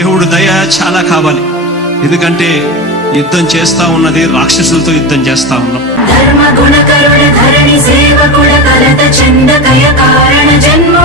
దేవుడు దయ చాలా కావాలి. ఎందుకంటే యుద్ధం చేస్తా ఉన్నది రాక్షసులతో యుద్ధం చేస్తా ఉన్నాం. ధర్మ గుణ కరుణ ధరణి సేవకుడ కలత చందకయ కారణ జన్మ